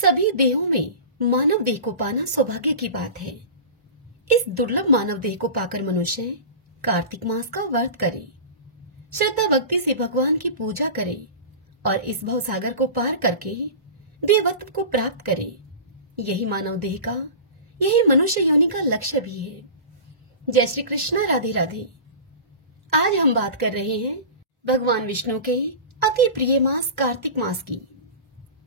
सभी देहों में मानव देह को पाना सौभाग्य की बात है। इस दुर्लभ मानव देह को पाकर मनुष्य कार्तिक मास का व्रत करे, श्रद्धा भक्ति से भगवान की पूजा करे और इस भवसागर को पार करके देवत्व को प्राप्त करे। यही मानव देह का, यही मनुष्य योनि का लक्ष्य भी है। जय श्री कृष्ण, राधे राधे। आज हम बात कर रहे हैं भगवान विष्णु के अति प्रिय मास कार्तिक मास की।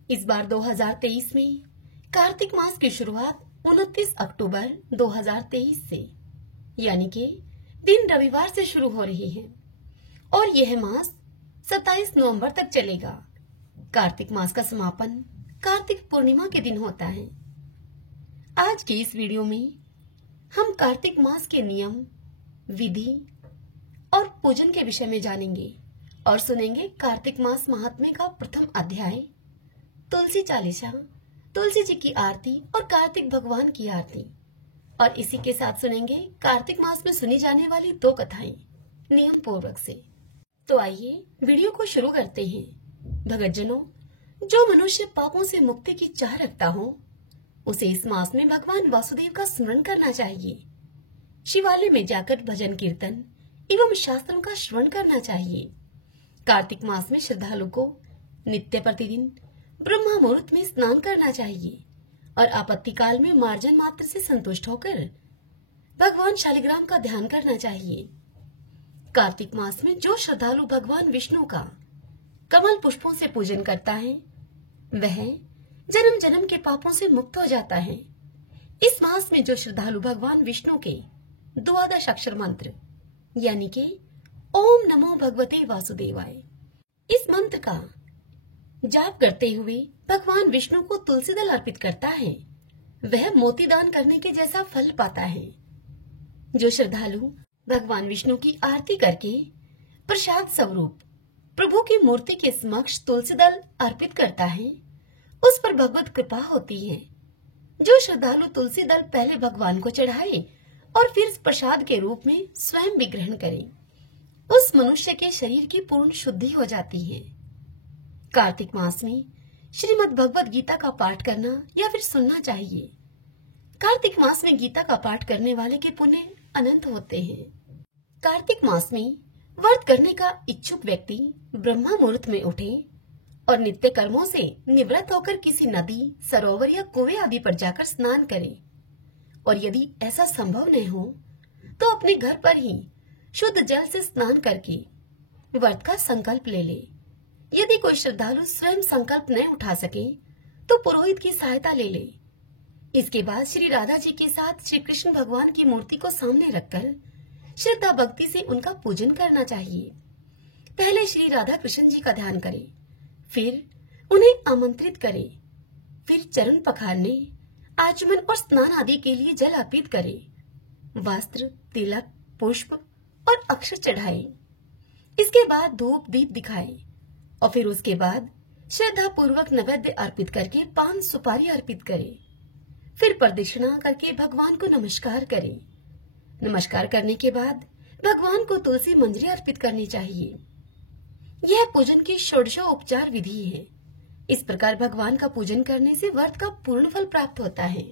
इस बार 2023 में कार्तिक मास की शुरुआत 29 अक्टूबर 2023 से यानी कि दिन रविवार से शुरू हो रही है और यह मास 27 नवंबर तक चलेगा। कार्तिक मास का समापन कार्तिक पूर्णिमा के दिन होता है। आज की इस वीडियो में हम कार्तिक मास के नियम, विधि और पूजन के विषय में जानेंगे और सुनेंगे कार्तिक मास महात्म्य का प्रथम अध्याय, तुलसी चालीसा, तुलसी जी की आरती और कार्तिक भगवान की आरती। और इसी के साथ सुनेंगे कार्तिक मास में सुनी जाने वाली 2 कथाएं नियम पूर्वक से। तो आइए वीडियो को शुरू करते हैं। भगतजनों, जो मनुष्य पापों से मुक्ति की चाह रखता हो उसे इस मास में भगवान वासुदेव का स्मरण करना चाहिए। शिवालय में जाकर भजन कीर्तन एवं शास्त्रों का श्रवण करना चाहिए। कार्तिक मास में श्रद्धालु को नित्य प्रतिदिन ब्रह्म मुहूर्त में स्नान करना चाहिए और आपत्ति काल में मार्जन मात्र से संतुष्ट होकर भगवान शालिग्राम का ध्यान करना चाहिए। कार्तिक मास में जो श्रद्धालु भगवान विष्णु का कमल पुष्पों से पूजन करता है वह जन्म जन्म के पापों से मुक्त हो जाता है। इस मास में जो श्रद्धालु भगवान विष्णु के द्वादश अक्षर मंत्र यानी कि ओम नमो भगवते वासुदेवाय, इस मंत्र का जाप करते हुए भगवान विष्णु को तुलसी दल अर्पित करता है वह मोती दान करने के जैसा फल पाता है। जो श्रद्धालु भगवान विष्णु की आरती करके प्रसाद स्वरूप प्रभु की मूर्ति के समक्ष तुलसी दल अर्पित करता है उस पर भगवत कृपा होती है। जो श्रद्धालु तुलसी दल पहले भगवान को चढ़ाए और फिर प्रसाद के रूप में स्वयं भी ग्रहण करे उस मनुष्य के शरीर की पूर्ण शुद्धि हो जाती है। कार्तिक मास में श्रीमद् भगवत गीता का पाठ करना या फिर सुनना चाहिए। कार्तिक मास में गीता का पाठ करने वाले के पुण्य अनंत होते हैं। कार्तिक मास में व्रत करने का इच्छुक व्यक्ति ब्रह्म मुहूर्त में उठे और नित्य कर्मों से निवृत्त होकर किसी नदी, सरोवर या कुएं आदि पर जाकर स्नान करे और यदि ऐसा संभव नहीं हो तो अपने घर पर ही शुद्ध जल से स्नान करके व्रत का संकल्प ले ले। यदि कोई श्रद्धालु स्वयं संकल्प न उठा सके तो पुरोहित की सहायता ले ले। इसके बाद श्री राधा जी के साथ श्री कृष्ण भगवान की मूर्ति को सामने रखकर श्रद्धा भक्ति से उनका पूजन करना चाहिए। पहले श्री राधा कृष्ण जी का ध्यान करे, फिर उन्हें आमंत्रित करे, फिर चरण पखारने, आचमन और स्नान आदि के लिए जल अर्पित करे, वस्त्र, तिलक, पुष्प और अक्षत चढ़ाए। इसके बाद धूप दीप दिखाए और फिर उसके बाद श्रद्धा पूर्वक नैवेद्य अर्पित करके पान सुपारी अर्पित करे। फिर प्रदक्षिणा करके भगवान को नमस्कार करे। नमस्कार करने के बाद भगवान को तुलसी मंजरी अर्पित करनी चाहिए। यह पूजन की षोडशोपचार विधि है। इस प्रकार भगवान का पूजन करने से व्रत का पूर्ण फल प्राप्त होता है।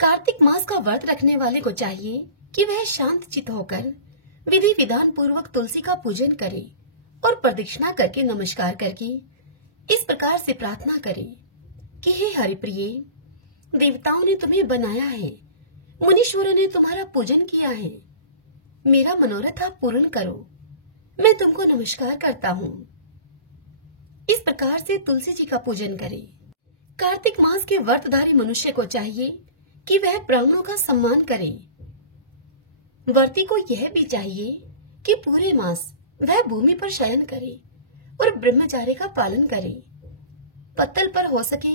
कार्तिक मास का व्रत रखने वाले को चाहिए कि वह शांत चित्त होकर विधि विधान पूर्वक तुलसी का पूजन करे और प्रदक्षिणा करके नमस्कार करके इस प्रकार से प्रार्थना करे कि हे हरिप्रिय, देवताओं ने तुम्हें बनाया है, मुनीश्वरों ने तुम्हारा पूजन किया है, मेरा मनोरथ आप पूर्ण करो, मैं तुमको नमस्कार करता हूँ। इस प्रकार से तुलसी जी का पूजन करे। कार्तिक मास के व्रतधारी मनुष्य को चाहिए कि वह ब्राह्मणों का सम्मान करे। व्रती को यह भी चाहिए कि पूरे मास वह भूमि पर शयन करे और ब्रह्मचार्य का पालन करे। पत्तल पर हो सके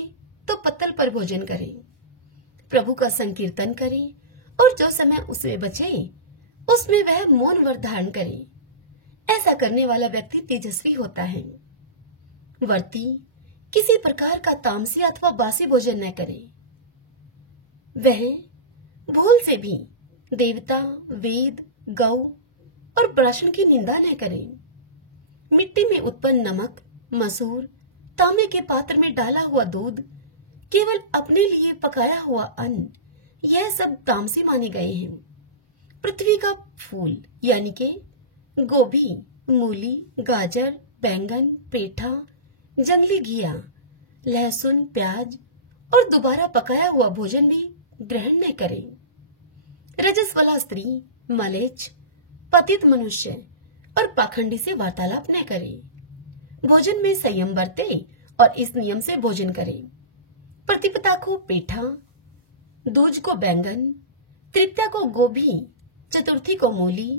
तो पत्तल पर भोजन करे, प्रभु का संकीर्तन करे और जो समय उसमें बचे उसमें वह मौन व्रत धारण करे। ऐसा करने वाला व्यक्ति तेजस्वी होता है। व्रती किसी प्रकार का तामसी अथवा बासी भोजन न करे। वह भूल से भी देवता, वेद, गौ और ब्राह्मण की निंदा न करें। मिट्टी में उत्पन्न नमक, मसूर, तांबे के पात्र में डाला हुआ दूध, केवल अपने लिए पकाया हुआ अन्न, यह सब तामसी माने गए हैं। पृथ्वी का फूल यानी कि गोभी, मूली, गाजर, बैंगन, पेठा, जंगली घिया, लहसुन, प्याज और दोबारा पकाया हुआ भोजन भी ग्रहण न करें। रजस वाला स्त्री, मलेच्छ, पतित मनुष्य और पाखंडी से वार्तालाप न करें। भोजन में संयम बरते और इस नियम से भोजन करें। प्रतिपदा को पेठा, दूज को बैंगन, तृतीया को गोभी, चतुर्थी को मूली,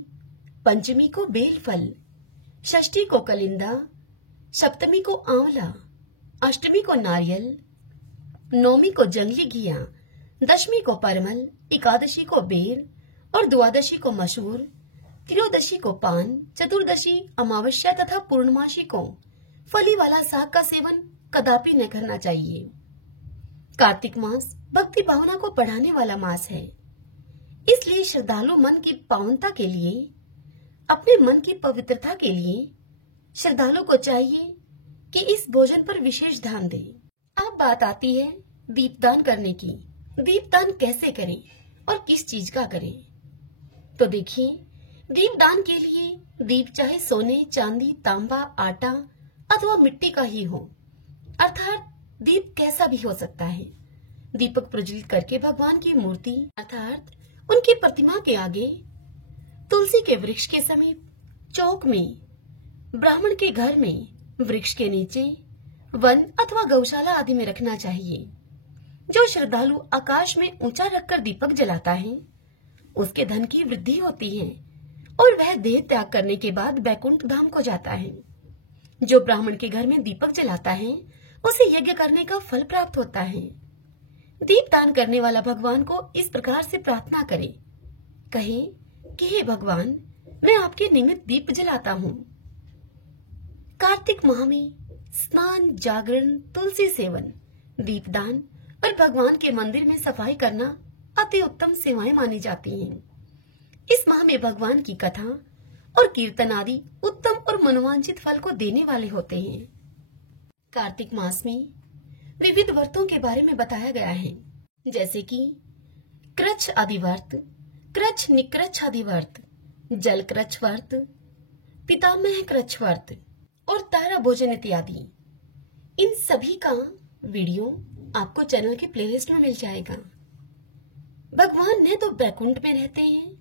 पंचमी को बेलफल, षष्ठी को कलिंदा, सप्तमी को आंवला, अष्टमी को नारियल, नौमी को जंगली घिया, दशमी को परमल, एकादशी को बेर और द्वादशी को मसूर, त्रयोदशी को पान, चतुर्दशी, अमावस्या तथा पूर्णमासी को फली वाला साग का सेवन कदापि न करना चाहिए। कार्तिक मास भक्ति भावना को बढ़ाने वाला मास है, इसलिए श्रद्धालु मन की पावनता के लिए, अपने मन की पवित्रता के लिए श्रद्धालु को चाहिए कि इस भोजन पर विशेष ध्यान दे। अब बात आती है दीपदान करने की। दीपदान कैसे करें और किस चीज का करें? तो देखिए, दीपदान के लिए दीप चाहे सोने, चांदी, तांबा, आटा अथवा मिट्टी का ही हो, अर्थात दीप कैसा भी हो सकता है। दीपक प्रज्वलित करके भगवान की मूर्ति अर्थात उनकी प्रतिमा के आगे, तुलसी के वृक्ष के समीप, चौक में, ब्राह्मण के घर में, वृक्ष के नीचे, वन अथवा गौशाला आदि में रखना चाहिए। जो श्रद्धालु आकाश में ऊंचा रखकर दीपक जलाता है, उसके धन की वृद्धि होती है और वह देह त्याग करने के बाद बैकुंठ धाम को जाता है। जो ब्राह्मण के घर में दीपक जलाता है, उसे यज्ञ करने का फल प्राप्त होता है। दीपदान करने वाला भगवान को इस प्रकार से प्रार्थना करे, कहे कि हे भगवान, मैं आपके निमित्त दीप जलाता हूँ। कार्तिक माह में स्नान, जागरण, तुलसी सेवन, दीपदान और भगवान के मंदिर में सफाई करना अति उत्तम सेवाएं मानी जाती हैं। इस माह में भगवान की कथा और कीर्तन आदि उत्तम और मनोवांछित फल को देने वाले होते हैं। कार्तिक मास में विविध व्रतों के बारे में बताया गया है, जैसे कि कृच्छ आदि व्रत, कृच्छ निकृच्छ आदि व्रत, जल कृच्छ व्रत, पितामह कृच्छ व्रत और तारा भोजन इत्यादि। इन सभी का वीडियो आपको चैनल के प्लेलिस्ट में मिल जाएगा। भगवान न तो बैकुंठ में रहते हैं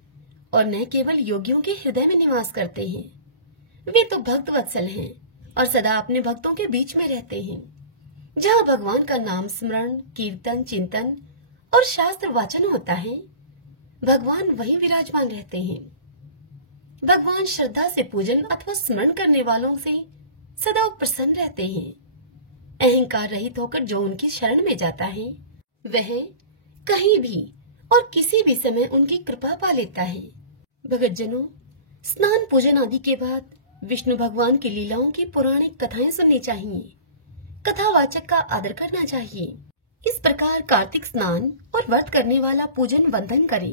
और न केवल योगियों के हृदय में निवास करते हैं, वे तो भक्त वत्सल हैं और सदा अपने भक्तों के बीच में रहते हैं। जहाँ भगवान का नाम स्मरण, कीर्तन, चिंतन और शास्त्र वाचन होता है, भगवान वहीं विराजमान रहते हैं। भगवान श्रद्धा से पूजन अथवा स्मरण करने वालों से सदा प्रसन्न रहते हैं। अहंकार रहित होकर जो उनकी शरण में जाता है, वह कहीं भी और किसी भी समय उनकी कृपा पा लेता है। भगतजनों, स्नान पूजन आदि के बाद विष्णु भगवान की लीलाओं की पौराणिक कथाएं सुननी चाहिए। कथावाचक का आदर करना चाहिए। इस प्रकार कार्तिक स्नान और व्रत करने वाला पूजन वंदन करे।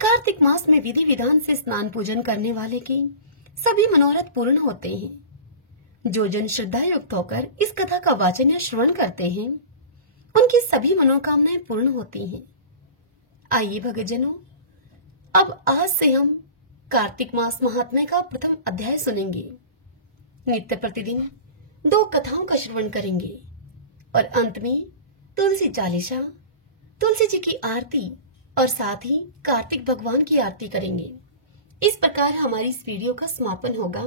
कार्तिक मास में विधि विधान से स्नान पूजन करने वाले के सभी मनोरथ पूर्ण होते हैं। जो जन श्रद्धा युक्त होकर इस कथा का वाचन या श्रवण करते हैं, उनकी सभी मनोकामनाएं पूर्ण होती हैं। आइए भक्तजनों, अब आज से हम कार्तिक मास महात्म्य का प्रथम अध्याय सुनेंगे। नित्य प्रतिदिन 2 कथाओं का श्रवण करेंगे और अंत में तुलसी चालीसा, तुलसी जी की आरती और साथ ही कार्तिक भगवान की आरती करेंगे। इस प्रकार हमारी इस वीडियो का समापन होगा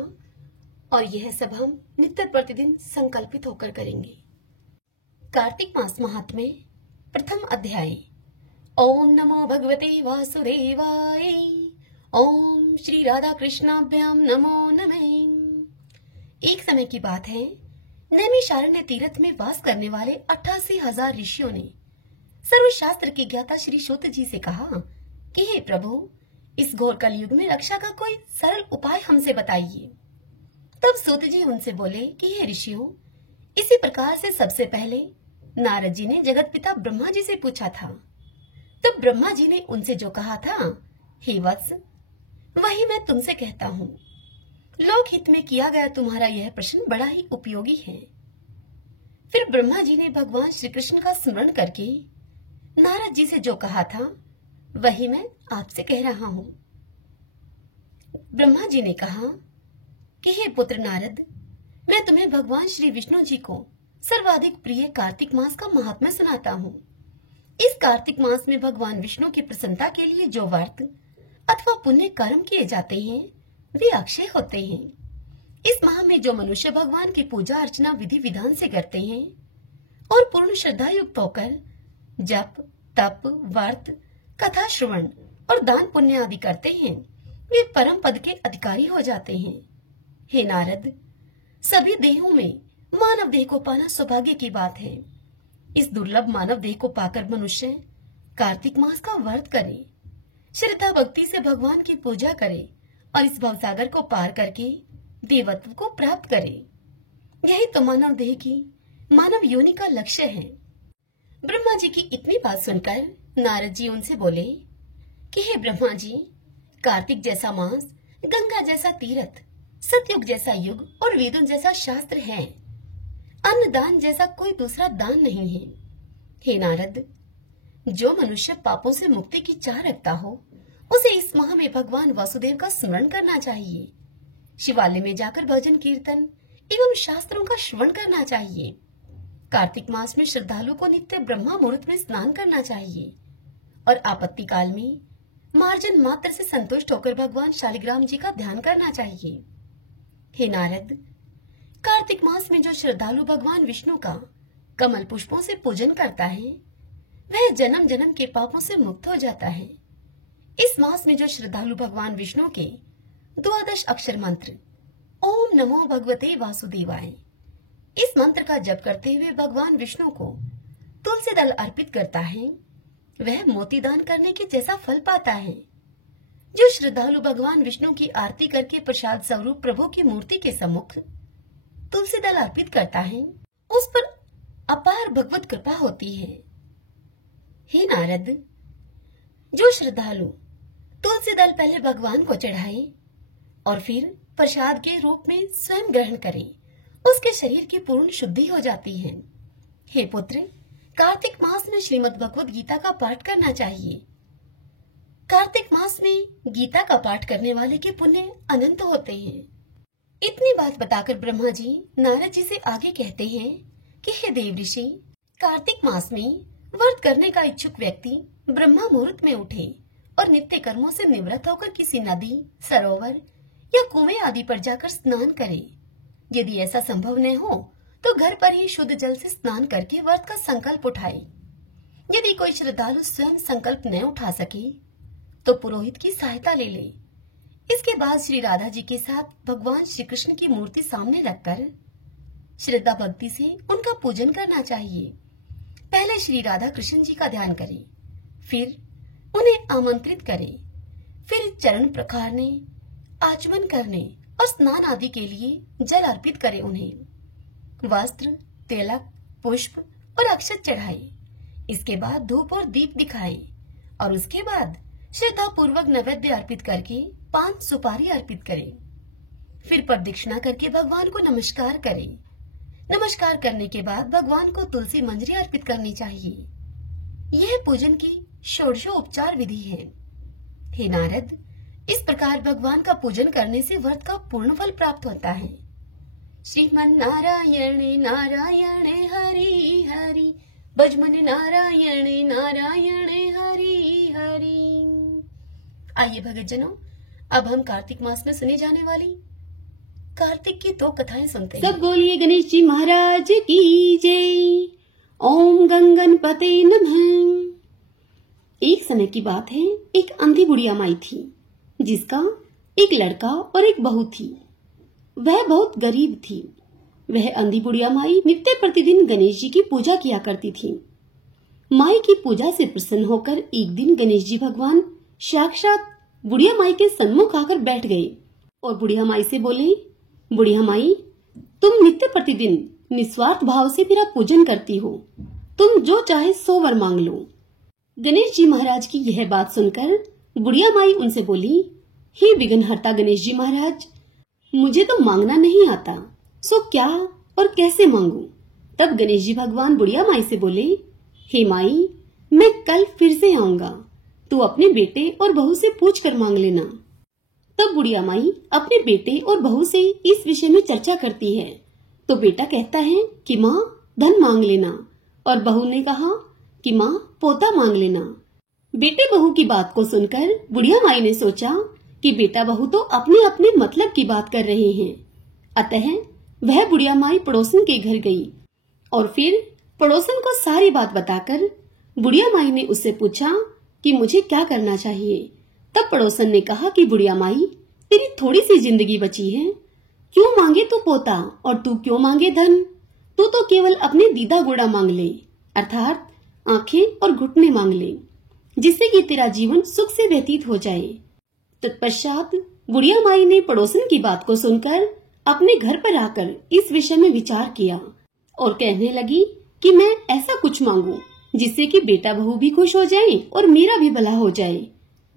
और यह सब हम नित्य प्रतिदिन संकल्पित होकर करेंगे। कार्तिक मास महात्म्य प्रथम अध्याय। ओम नमो भगवते वासुदेवाय। ओम श्री राधा कृष्णाभ्याम नमो नमः। एक समय की बात है, नैमिषारण्य तीर्थ में वास करने वाले 88,000 ऋषियों ने सर्वशास्त्र के ज्ञाता श्री सूत जी से कहा कि हे प्रभु, इस घोर कलयुग में रक्षा का कोई सरल उपाय हमसे बताइए। तब सूत जी उनसे बोले कि हे ऋषियों, इसी प्रकार से सबसे पहले नारद जी ने जगत पिता ब्रह्मा जी से पूछा था। तब ब्रह्मा जी ने उनसे जो कहा था, हे वत्स, वही मैं तुमसे कहता हूँ। लोक हित में किया गया तुम्हारा यह प्रश्न बड़ा ही उपयोगी है। फिर ब्रह्मा जी ने भगवान श्री कृष्ण का स्मरण करके नारद जी से जो कहा था वही मैं आपसे कह रहा हूँ। ब्रह्मा जी ने कहा कि हे पुत्र नारद, मैं तुम्हें भगवान श्री विष्णु जी को सर्वाधिक प्रिय कार्तिक मास का महात्म्य सुनाता हूँ। इस कार्तिक मास में भगवान विष्णु की प्रसन्नता के लिए जो व्रत अथवा पुण्य कर्म किए जाते हैं वे अक्षय होते हैं। इस माह में जो मनुष्य भगवान की पूजा अर्चना विधि विधान से करते हैं और पूर्ण श्रद्धा युक्त होकर जप, तप, व्रत, कथा श्रवण और दान पुण्य आदि करते हैं, वे परम पद के अधिकारी हो जाते हैं। हे नारद, सभी देहों में मानव देह को पाना सौभाग्य की बात है। इस दुर्लभ मानव देह को पाकर मनुष्य कार्तिक मास का व्रत करे, श्रद्धा भक्ति से भगवान की पूजा करे और इस भवसागर को पार करके देवत्व को प्राप्त करे। यही तो मानव देह की, मानव योनि का लक्ष्य है। ब्रह्मा जी की इतनी बात सुनकर नारद जी उनसे बोले कि हे ब्रह्मा जी, कार्तिक जैसा मास, गंगा जैसा तीर्थ, सतयुग जैसा युग और वेदों जैसा शास्त्र है। अन्न दान जैसा कोई दूसरा दान नहीं है। हे नारद, जो मनुष्य पापों से मुक्ति की चाह रखता हो उसे इस माह में भगवान वासुदेव का स्मरण करना चाहिए। शिवालय में जाकर भजन कीर्तन एवं शास्त्रों का श्रवण करना चाहिए। कार्तिक मास में श्रद्धालु को नित्य ब्रह्मा मुहूर्त में स्नान करना चाहिए और आपत्ति काल में मार्जन मात्र से संतुष्ट होकर भगवान शालिग्राम जी का ध्यान करना चाहिए। हे नारद, कार्तिक मास में जो श्रद्धालु भगवान विष्णु का कमल पुष्पों से पूजन करता है वह जन्म जन्म के पापों से मुक्त हो जाता है। इस मास में जो श्रद्धालु भगवान विष्णु के 12 अक्षर मंत्र ओम नमो भगवते वासुदेवाय, इस मंत्र का जप करते हुए भगवान विष्णु को तुलसी दल अर्पित करता है, वह मोती दान करने के जैसा फल पाता है। जो श्रद्धालु भगवान विष्णु की आरती करके प्रसाद स्वरूप प्रभु की मूर्ति के सम्मुख तुलसी दल अर्पित करता है, उस पर अपार भगवत कृपा होती है। हे नारद, जो श्रद्धालु तुलसी दल पहले भगवान को चढ़ाए और फिर प्रसाद के रूप में स्वयं ग्रहण करे, उसके शरीर की पूर्ण शुद्धि हो जाती है। हे पुत्र, कार्तिक मास में श्रीमद् भगवत गीता का पाठ करना चाहिए। कार्तिक मास में गीता का पाठ करने वाले के पुण्य अनंत होते हैं। इतनी बात बताकर ब्रह्मा जी नारद जी से आगे कहते हैं कि हे देव ऋषि, कार्तिक मास में व्रत करने का इच्छुक व्यक्ति ब्रह्मा मुहूर्त में उठे और नित्य कर्मों से निवृत्त होकर किसी नदी, सरोवर या कुएं आदि पर जाकर स्नान करे। यदि ऐसा संभव न हो तो घर पर ही शुद्ध जल से स्नान करके व्रत का संकल्प उठाए। यदि कोई श्रद्धालु स्वयं संकल्प न उठा सके तो पुरोहित की सहायता ले ले। इसके बाद श्री राधा जी के साथ भगवान श्री कृष्ण की मूर्ति सामने रखकर श्रद्धा भक्ति से उनका पूजन करना चाहिए। पहले श्री राधा कृष्ण जी का ध्यान करें, फिर उन्हें आमंत्रित करें, फिर चरण प्रखारने, आचमन करने और स्नान आदि के लिए जल अर्पित करें। उन्हें वस्त्र, तिलक, पुष्प और अक्षत चढ़ाए। इसके बाद धूप और दीप दिखाए और उसके बाद श्रद्धा पूर्वक नैवेद्य अर्पित करके पान सुपारी अर्पित करें। फिर प्रदक्षिणा करके भगवान को नमस्कार करें। नमस्कार करने के बाद भगवान को तुलसी मंजरी अर्पित करनी चाहिए। यह पूजन की षोडशोपचार विधि है। हे नारद, इस प्रकार भगवान का पूजन करने से व्रत का पूर्ण फल प्राप्त होता है। श्रीमन नारायण नारायण हरि हरि, भजमन नारायण नारायण हरि हरि। आइए भगतजनों, अब हम कार्तिक मास में सुनी जाने वाली कार्तिक की 2 कथाएं सुनते हैं। सब बोलिए गणेश जी महाराज की जय। ओम गंगनपते नमः। एक समय की बात है, एक अंधी बुढ़िया माई थी जिसका एक लड़का और एक बहू थी। वह बहुत गरीब थी। वह अंधी बुढ़िया माई नित्य प्रतिदिन गणेश जी की पूजा किया करती थी। माई की पूजा से प्रसन्न होकर एक दिन गणेश जी भगवान साक्षात बुढ़िया माई के सन्मुख आकर बैठ गए और बुढ़िया माई से बोले, बुढ़िया माई, तुम नित्य प्रतिदिन निस्वार्थ भाव से मेरा पूजन करती हो, तुम जो चाहे सो वर मांग लो। गणेश जी महाराज की यह बात सुनकर बुढ़िया माई उनसे बोली, हे विघ्नहर्ता गणेश जी महाराज, मुझे तो मांगना नहीं आता, सो क्या और कैसे मांगू? तब गणेश जी भगवान बुढ़िया माई से बोले, हे माई, मैं कल फिर से आऊंगा, तू अपने बेटे और बहू से पूछ कर मांग लेना। तब बुढ़िया माई अपने बेटे और बहू से इस विषय में चर्चा करती है तो बेटा कहता है कि माँ धन मांग लेना, और बहू ने कहा कि माँ पोता मांग लेना। बेटे बहू की बात को सुनकर बुढ़िया माई ने सोचा कि बेटा बहू तो अपने अपने मतलब की बात कर रहे हैं। अतः वह बुढ़िया माई पड़ोसन के घर गई और फिर पड़ोसन को सारी बात बताकर बुढ़िया माई ने उससे पूछा कि मुझे क्या करना चाहिए। तब पड़ोसन ने कहा कि बुढ़िया माई, तेरी थोड़ी सी जिंदगी बची है, क्यों मांगे तू पोता और तू क्यों मांगे धन? तू तो केवल अपने दीदा गोड़ा मांग ले, अर्थात आंखें और घुटने मांग ले, जिससे कि तेरा जीवन सुख से व्यतीत हो जाए। तत्पश्चात बुढ़िया माई ने पड़ोसन की बात को सुनकर अपने घर पर आकर इस विषय में विचार किया और कहने लगी कि मैं ऐसा कुछ मांगू जिससे कि बेटा बहू भी खुश हो जाए और मेरा भी भला हो जाए,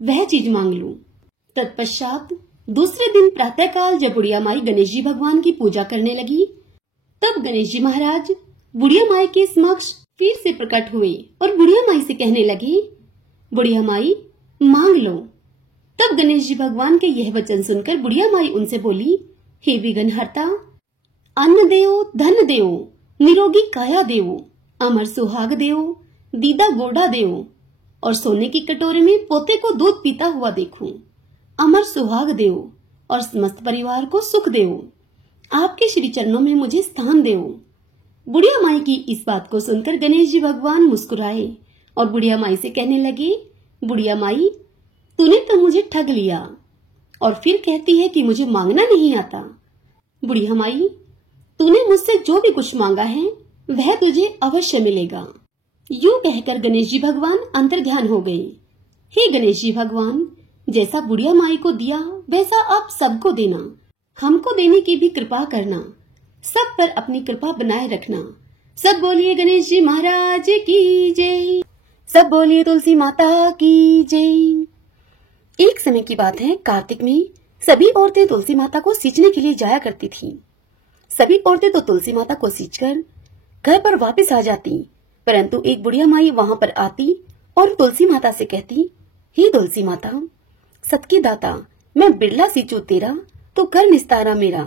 वह चीज मांग लूं। तत्पश्चात दूसरे दिन प्रातःकाल जब बुढ़िया माई गणेश जी भगवान की पूजा करने लगी, तब गणेश जी महाराज बुढ़िया माई के समक्ष फिर से प्रकट हुए और बुढ़िया माई से कहने लगे, बुढ़िया माई मांग लो। तब गणेश जी भगवान के यह वचन सुनकर बुढ़िया माई उनसे बोली, हे विघ्नहर्ता, अन्न देओ, धन देओ, निरोगी काया देओ, अमर सुहाग देओ, दीदा गोड़ा देओ, और सोने की कटोरे में पोते को दूध पीता हुआ देखूं। अमर सुहाग देओ और समस्त परिवार को सुख देओ। आपके श्री चरणों में मुझे स्थान देओ। बुढ़िया माई की इस बात को सुनकर गणेश जी भगवान मुस्कुराए और बुढ़िया माई से कहने लगे, बुढ़िया माई, तूने तो मुझे ठग लिया और फिर कहती है कि मुझे मांगना नहीं आता। बुढ़िया माई, तूने मुझसे जो भी कुछ मांगा है वह तुझे अवश्य मिलेगा। यूं कहकर गणेश जी भगवान अंतर्ध्यान हो गए। हे गणेश जी भगवान, जैसा बुढ़िया माई को दिया वैसा आप सबको देना, हमको देने की भी कृपा करना, सब पर अपनी कृपा बनाए रखना। सब बोलिए गणेश जी महाराज की जय, सब बोलिए तुलसी माता की जय। एक समय की बात है, कार्तिक में सभी औरतें तुलसी माता को सींचने के लिए जाया करती थीं। सभी औरतें तो तुलसी माता को सींचकर घर पर वापस आ जाती, परंतु एक बुढ़िया माई वहां पर आती और तुलसी माता से कहती, हे तुलसी माता, सतकी दाता, मैं बिरला सींचू तेरा तो कर निस्तारा मेरा।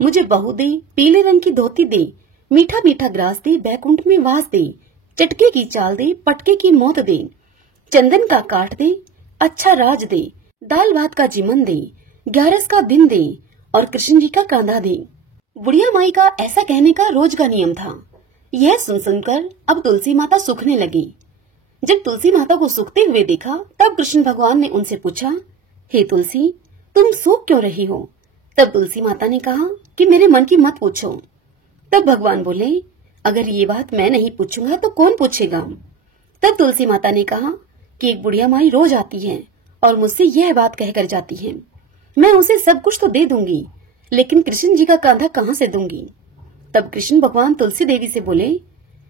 मुझे बहू दे, पीले रंग की धोती दे, मीठा मीठा ग्रास दे, बैकुंठ में वास दे, चटके की चाल दे, पटके की मौत दे, चंदन का काट दे, अच्छा राज दे, दाल भात का जीवन दे, 11 का दिन दे और कृष्ण जी का कांधा दे। बुढ़िया माई का ऐसा कहने का रोज का नियम था। यह सुन सुनकर अब तुलसी माता सूखने लगी। जब तुलसी माता को सूखते हुए देखा तब कृष्ण भगवान ने उनसे पूछा, हे तुलसी, तुम सूख क्यों रही हो? तब तुलसी माता ने कहा कि मेरे मन की मत पूछो। तब भगवान बोले, अगर ये बात मैं नहीं पूछूंगा तो कौन पूछेगा? तब तुलसी माता ने कहा कि एक बुढ़िया माई रोज आती है और मुझसे यह बात कहकर जाती है, मैं उसे सब कुछ तो दे दूंगी, लेकिन कृष्ण जी का कांधा कहाँ से दूंगी? तब कृष्ण भगवान तुलसी देवी से बोले,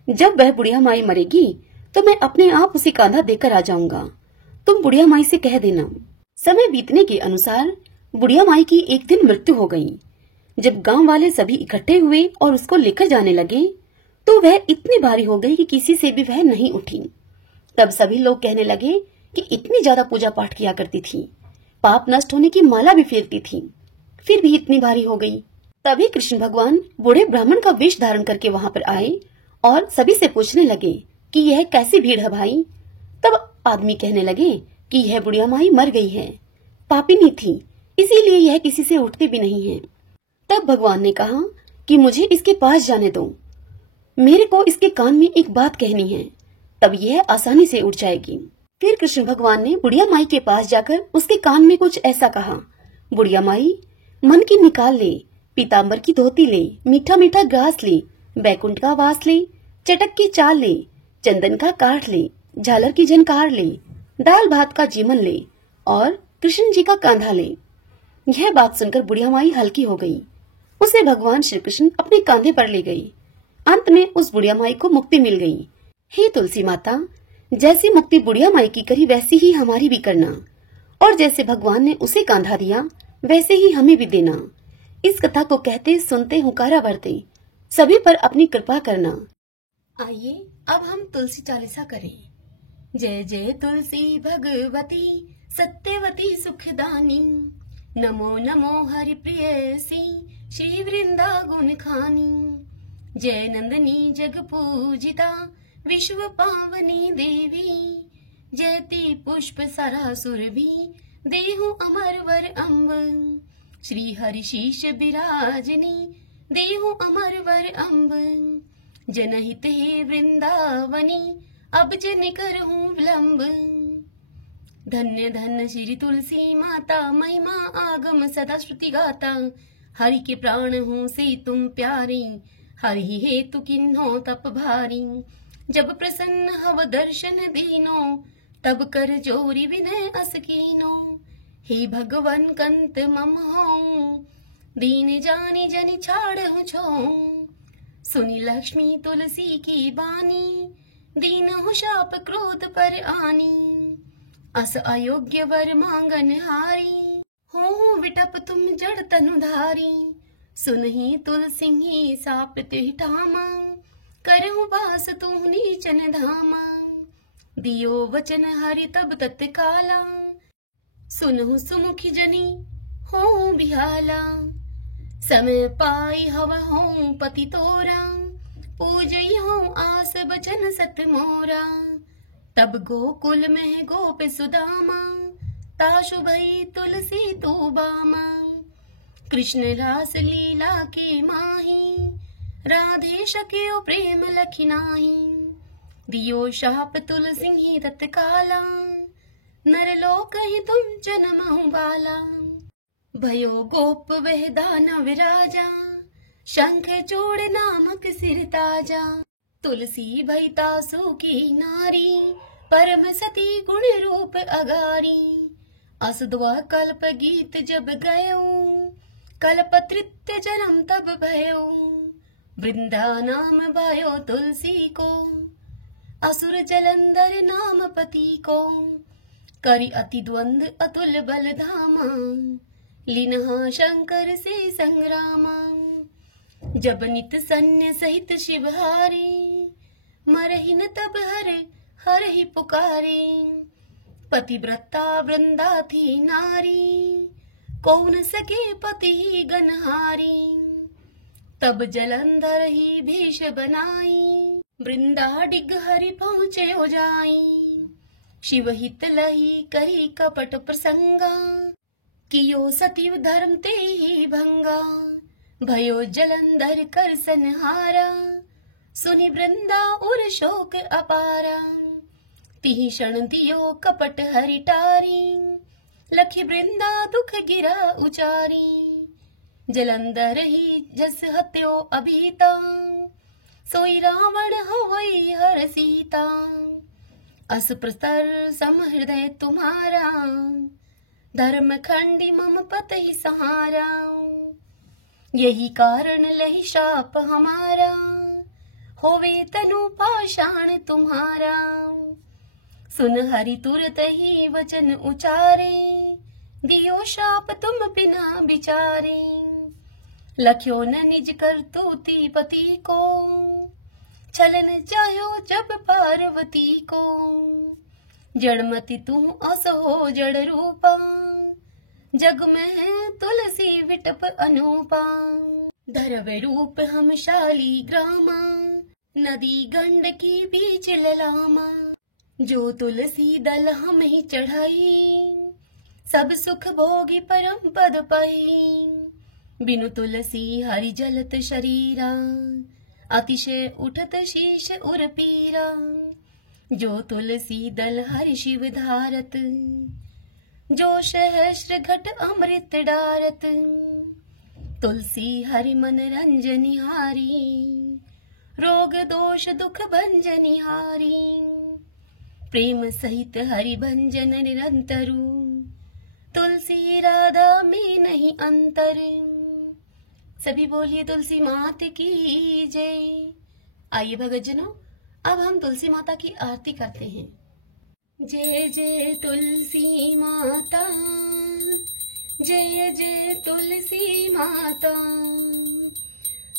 जब वह बुढ़िया माई मरेगी तो मैं अपने आप उसे कांधा देकर आ जाऊंगा, तुम बुढ़िया माई से कह देना। समय बीतने के अनुसार बुढ़िया माई की एक दिन मृत्यु हो गई। जब गांव वाले सभी इकट्ठे हुए और उसको लेकर जाने लगे तो वह इतनी भारी हो गई कि किसी से भी वह नहीं उठी। तब सभी लोग कहने लगे कि इतनी ज्यादा पूजा पाठ किया करती थी, पाप नष्ट होने की माला भी फेरती थी, फिर भी इतनी भारी हो गई। तभी कृष्ण भगवान बूढ़े ब्राह्मण का वेश धारण करके वहां पर आए और सभी से पूछने लगे कि यह कैसी भीड़ है भाई? तब आदमी कहने लगे कि यह बुढ़िया माई मर गई है, पापिनी थी, इसीलिए यह किसी से उठती भी नहीं है। तब भगवान ने कहा कि मुझे इसके पास जाने दो, मेरे को इसके कान में एक बात कहनी है, तब यह आसानी से उठ जाएगी। फिर कृष्ण भगवान ने बुढ़िया माई के पास जाकर उसके कान में कुछ ऐसा कहा, बुढ़िया माई, मन की निकाल ले, पीताम्बर की धोती ले, मीठा मीठा ग्रास ले, बैकुंठ का वास ले, चटक की चाल ले, चंदन का काठ ले, झालर की झनकार ले, दाल भात का जीवन ले और कृष्ण जी का कांधा ले। यह बात सुनकर बुढ़िया माई हल्की हो गई। उसे भगवान श्री कृष्ण अपने कांधे पर ले गई। अंत में उस बुढ़िया माई को मुक्ति मिल गई। हे तुलसी माता, जैसी मुक्ति बुढ़िया माई की करी वैसी ही हमारी भी करना, और जैसे भगवान ने उसे कांधा दिया वैसे ही हमें भी देना। इस कथा को कहते सुनते हुकारा भरते सभी पर अपनी कृपा करना। आइए अब हम तुलसी चालीसा करें। जय जय तुलसी भगवती सत्यवती सुखदानी, नमो नमो हरि प्रियसी श्री वृंदा गुण खानी। जय नंदनी जग पूजिता विश्व पावनी देवी, जयति पुष्प सरासुर भी देहु अमर वर अम्ब। श्री हरि शीश विराजनी देहु अमर वर अम्ब, जनहित हे वृंदावनी अब जन करहूं विलंब। धन्य धन्य श्री तुलसी माता महिमा आगम सदा श्रुति गाता, हरि के प्राण हो से तुम प्यारे, हरि हेतु किन्हो तप भारी। जब प्रसन्न हव दर्शन दीनो, तब कर जोरी विनय अस कीनो। हे भगवन कंत मम हो, दीन जानी जनि छाड़हु छो। सुनी लक्ष्मी तुलसी की बानी, दीन हो शाप क्रोध पर आनी। अस अयोग्य वर मांगन हारी, हो विटप तुम जड़ तनु धारी। सुनहि तुलसी साप तिहि ठामा, करहु बास तू नीचन धामा। दियो वचन हरि तब तत्काला, सुनहु सुमुखी जनी हो बिहाला। समय पाई हव हो पति तोरा, पूजई हो आस बचन सत मोरा। तब गोकुल में गोप सुदामा, ताशु भई तुलसी तू बामा। कृष्ण रास लीला की माही, राधे शक्यो प्रेम लखी नाही। दियो शाप तुलसी तत्काला, नरलोक ही तुम जन्महु बाला। भयो गोप वह दानव राजा, शंख चूड़ नामक सिर ताजा। तुलसी भई तासु की नारी, परम सती गुण रूप अगारी। असुद्वा कल्प गीत जब गयो, कल्प तृतीय जन्म तब भयो। वृंदा नाम भयो तुलसी को, असुर जलंधर नाम पति को। करि अति द्वंद अतुल बल धामा, लीनहा शंकर से संग्रामा। जब नित सन्य सहित शिवहारी, मरहि न तब हर ही पुकारे। पतिव्रता वृंदा थी नारी, कौन सके पति गनहारी। तब जलंधर ही भीष बनाई, वृंदा डिग हरि पहुँचे हो जाई। शिव हित लही कही कपट प्रसंगा, कियो सतीव धर्म ते ही भंगा। भयो जलंधर कर संहारा, सुनि वृंदा उर शोक अपारा। तिहि क्षण दियो कपट हरि टारी, लखी वृंदा दुख गिरा उचारी। जलंधर ही जस हत्यो अभीता, सोई रावण होई हर सीता। अस प्रस्तर समहृदय तुम्हारा, धर्म खंडी मम पति सहारा। यही कारण लही शाप हमारा, होवे तनु पाषाण तुम्हारा। सुन हरि तुरत ही वचन उचारे, दियो शाप तुम बिना विचारे। लख्यो न निज करतूति पति को, छलन चाह्यो जब पार्वती को। जड़मति तू अस हो जड़ रूपा, जग में तुलसी विटप अनूपा। धरवे रूप हम शाली ग्रामा, नदी गंड की बीच ललामा। जो तुलसी दल हम ही चढ़ाई, सब सुख भोगी परम पद पाई। बिनु तुलसी हरि जलत शरीरा, अतिशय उठत शीश उर पीरा। जो तुलसी दल हरि शिव धारत, जो सहस्र घट अमृत डारत। तुलसी हरि मन रंजनी हारी, रोग दोष दुख भंजनी हारी। प्रेम सहित हरि भंजन निरंतरु, तुलसी राधा में नहीं अंतर। सभी बोलिए तुलसी मात की जय। आइए भगतजनों, अब हम तुलसी माता की आरती करते हैं। जय जय तुलसी माता, जय जय तुलसी माता।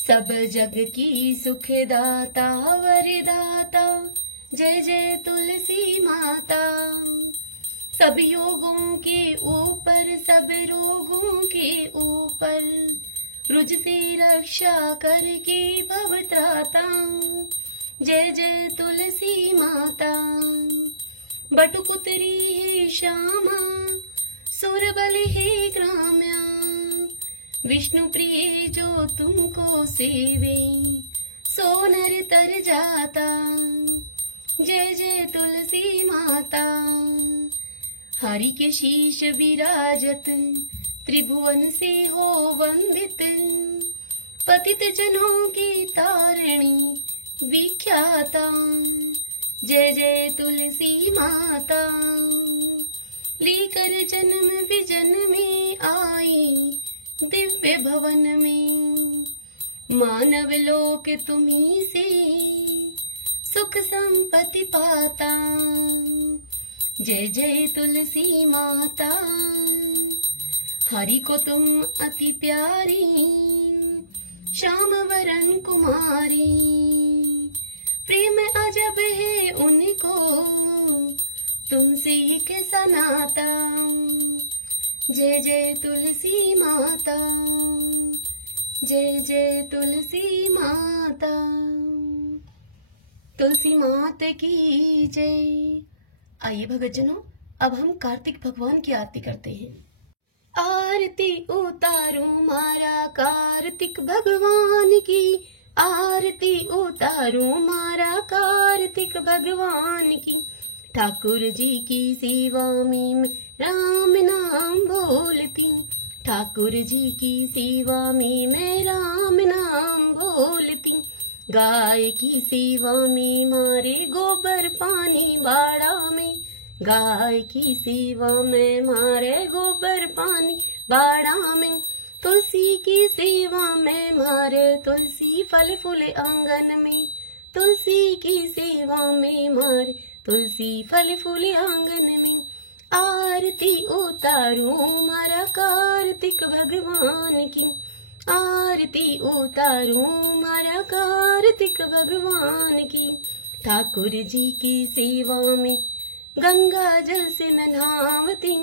सब जग की सुखदाता वरदाता, जय जय तुलसी माता। सब योगों के ऊपर, सब रोगों के ऊपर, रुझ से रक्षा करके भव त्राता, जय जय तुलसी माता। बटुपुत्री हे श्यामा, सुरबल हे ग्राम्या, विष्णु प्रिय जो तुमको सेवे, सो नर तर जाता, जय जय तुलसी माता। हरि के शीश विराजत, त्रिभुवन से हो वंदित, पतित जनों की तारिणी विख्याता, जय जय तुलसी माता। लेकर जन्म विजन में आई, दिव्य भवन में, मानव लोक तुम्ही से, सुख संपत्ति पाता, जय जय तुलसी माता। हरि को तुम अति प्यारी, श्याम वरण कुमारी, प्रेम अजब है उनको, तुमसे कैसा नाता, जय जय तुलसी माता, जय जय तुलसी माता। तुलसी माता की जय। आइए भक्तजनों, अब हम कार्तिक भगवान की आरती करते हैं। आरती उतारो मारा कार्तिक भगवान की, आरती उतारो मारा कार्तिक भगवान की। ठाकुर जी की सेवा में मैं राम नाम बोलती, ठाकुर जी की सेवा में मैं राम नाम बोलती। गाय की सेवा में मारे गोबर पानी बाड़ा में, गाय की सेवा में मारे गोबर पानी बाड़ा में। तुलसी की सेवा में मारे तुलसी फल फूल आंगन में, तुलसी की सेवा में मारे तुलसी फल फूल आंगन में। आरती उतारो मारा कार्तिक भगवान की, आरती उतारो मारा कार्तिक भगवान की। ठाकुर जी की सेवा में गंगा जल से मैं नहावती,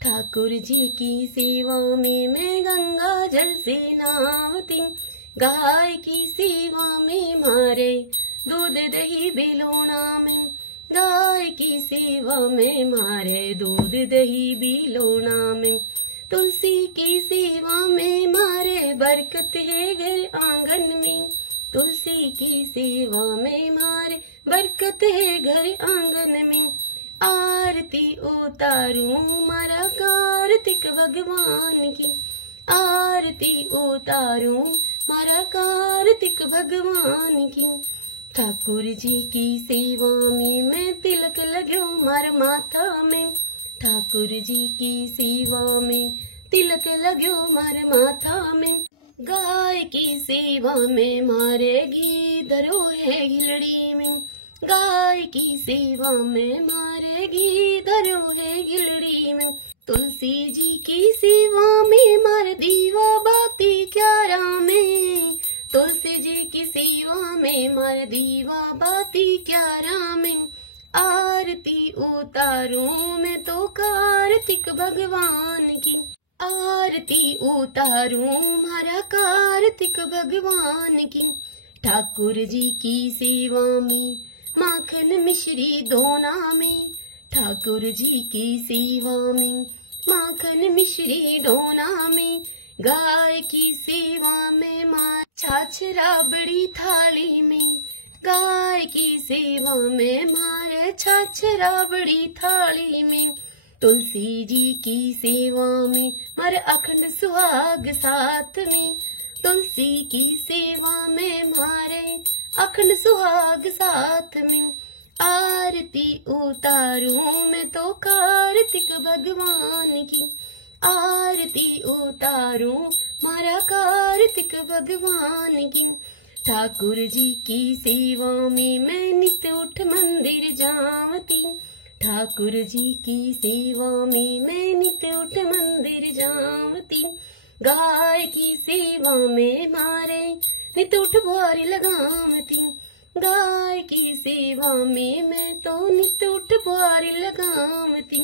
ठाकुर जी की सेवा में मैं गंगा जल से नहावती। गाय की सेवा में मारे दूध दही बिलोना में, गाय की सेवा में मारे दूध दही बिलोना में। तुलसी की सेवा में मारे बरकत है घर आंगन में, तुलसी की सेवा में मारे बरकत है घर आंगन में। आरती उतारूं मारा कार्तिक भगवान की, आरती उतारूं मारा कार्तिक भगवान की। ठाकुर जी की सेवा में मैं तिलक लगो मार माथा में, ठाकुर जी की सेवा में तिलक लगो मार माथा में। गाय की सेवा में मारे घी धरो है गिलड़ी में, गाय की सेवा में मारे घी धरो है गिलड़ी में। तुलसी जी की सेवा में मार दीवा बाती क्यारा में, तुलसी जी की सेवा में मार दीवा बाती क्यारा में। आरती उतारूं मैं तो कार्तिक भगवान की, आरती उतारूं मारा कार्तिक भगवान की। ठाकुर जी की सेवा में माखन मिश्री दोना में, ठाकुर जी की सेवा में माखन मिश्री दोना में। गाय की सेवा में मां छाछ राबड़ी थाली में, गाय की सेवा में मारे छाछ राबड़ी थाली में। तुलसी जी की सेवा में मारे अखंड सुहाग साथ में, तुलसी की सेवा में मारे अखंड सुहाग साथ में। आरती उतारूं मैं तो कार्तिक भगवान की, आरती उतारूं मारा कार्तिक भगवान की। ठाकुर जी की सेवा में मैं नित्य उठ मंदिर जावती, ठाकुर जी की सेवा में मैं नित्य उठ मंदिर जावती। गाय की सेवा में मारे नित उठ बुआरी लगावती। गाय की सेवा में मैं तो नित उठ बुआरी लगावती।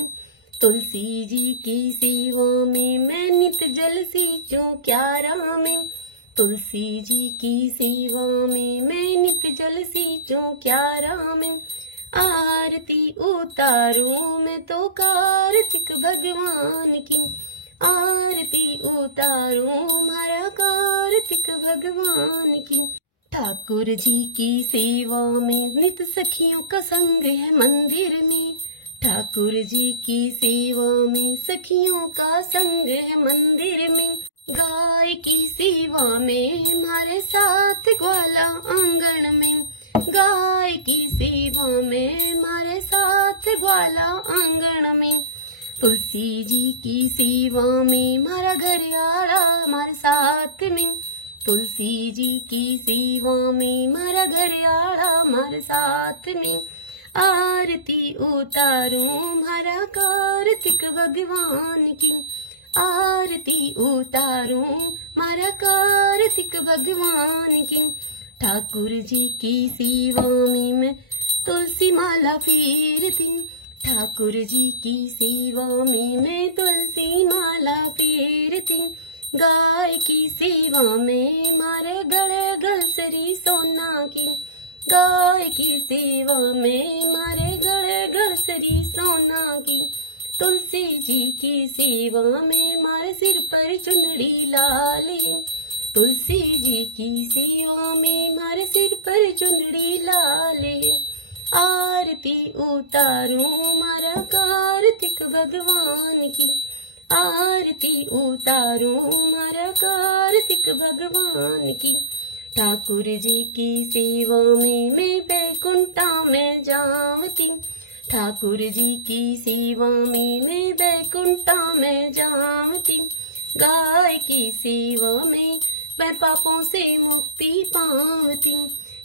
तुलसी जी की सेवा में मैं नित जल सींचूं क्यारा में। तुलसी जी की सेवा में मैं नित जल सींचूं क्यारा में। आरती उतारूं मैं तो कार्तिक भगवान की। आरती उतारूं मारा कार्तिक भगवान की। ठाकुर जी की सेवा में नित सखियों का संग है मंदिर में। ठाकुर जी की सेवा में सखियों का संग है मंदिर में। गाय की सेवा में हमारे साथ ग्वाला आंगन में। गाय की सेवा में हमारे साथ ग्वाला आंगन में। तुलसी जी की सेवा में हमारा घर आड़ा हमारे साथ में। तुलसी जी की सेवा में हमारा घर आड़ा हमारे साथ में। आरती उतारूं हमारा कार्तिक भगवान की। आरती उतारूं हमारा कार्तिक भगवान की। ठाकुर जी की सेवा में मैं तुलसी माला फेरती। ठाकुर जी की सेवा में मैं तुलसी माला फेरती। गाय की सेवा में मारे गले गलसरी सोना की। गाय की सेवा में मारे गले गलसरी सोना की। तुलसी जी की सेवा में मारे सिर पर चुंदड़ी लाली। तुलसी जी की सेवा में मारे सिर पर चुंदड़ी लाली। आरती उतारूं मारा कार्तिक भगवान की। आरती उतारूं मारा कार्तिक भगवान की। ठाकुर जी की सेवा में मैं बैकुंठा में जावती। ठाकुर जी की सेवा में मैं बैकुंठा में जावती। गाय की सेवा में मैं पापों से मुक्ति पावती।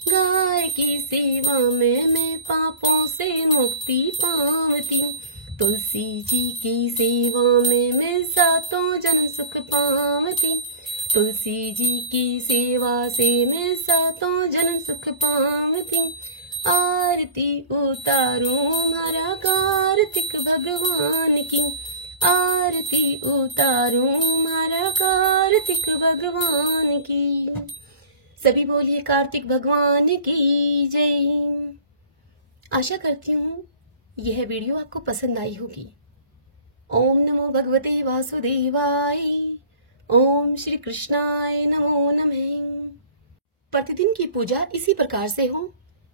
गाय की सेवा में मैं पापों से मुक्ति पावती। तुलसी जी की सेवा में मैं सातों जन्म सुख पावती। तुलसी जी की सेवा से मैं सातों जन्म सुख पावती। आरती उतारूं मारा कार्तिक भगवान की। आरती उतारूं मारा कार्तिक भगवान की। सभी बोलिए कार्तिक भगवान की जय। आशा करती हूँ यह वीडियो आपको पसंद आई होगी। ओम नमो भगवते वासुदेवाय। ओम श्री कृष्णाय नमो नमः। प्रतिदिन की पूजा इसी प्रकार से हो,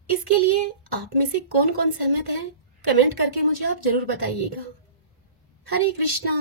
इसके लिए आप में से कौन कौन सहमत है, कमेंट करके मुझे आप जरूर बताइएगा। हरे कृष्णा।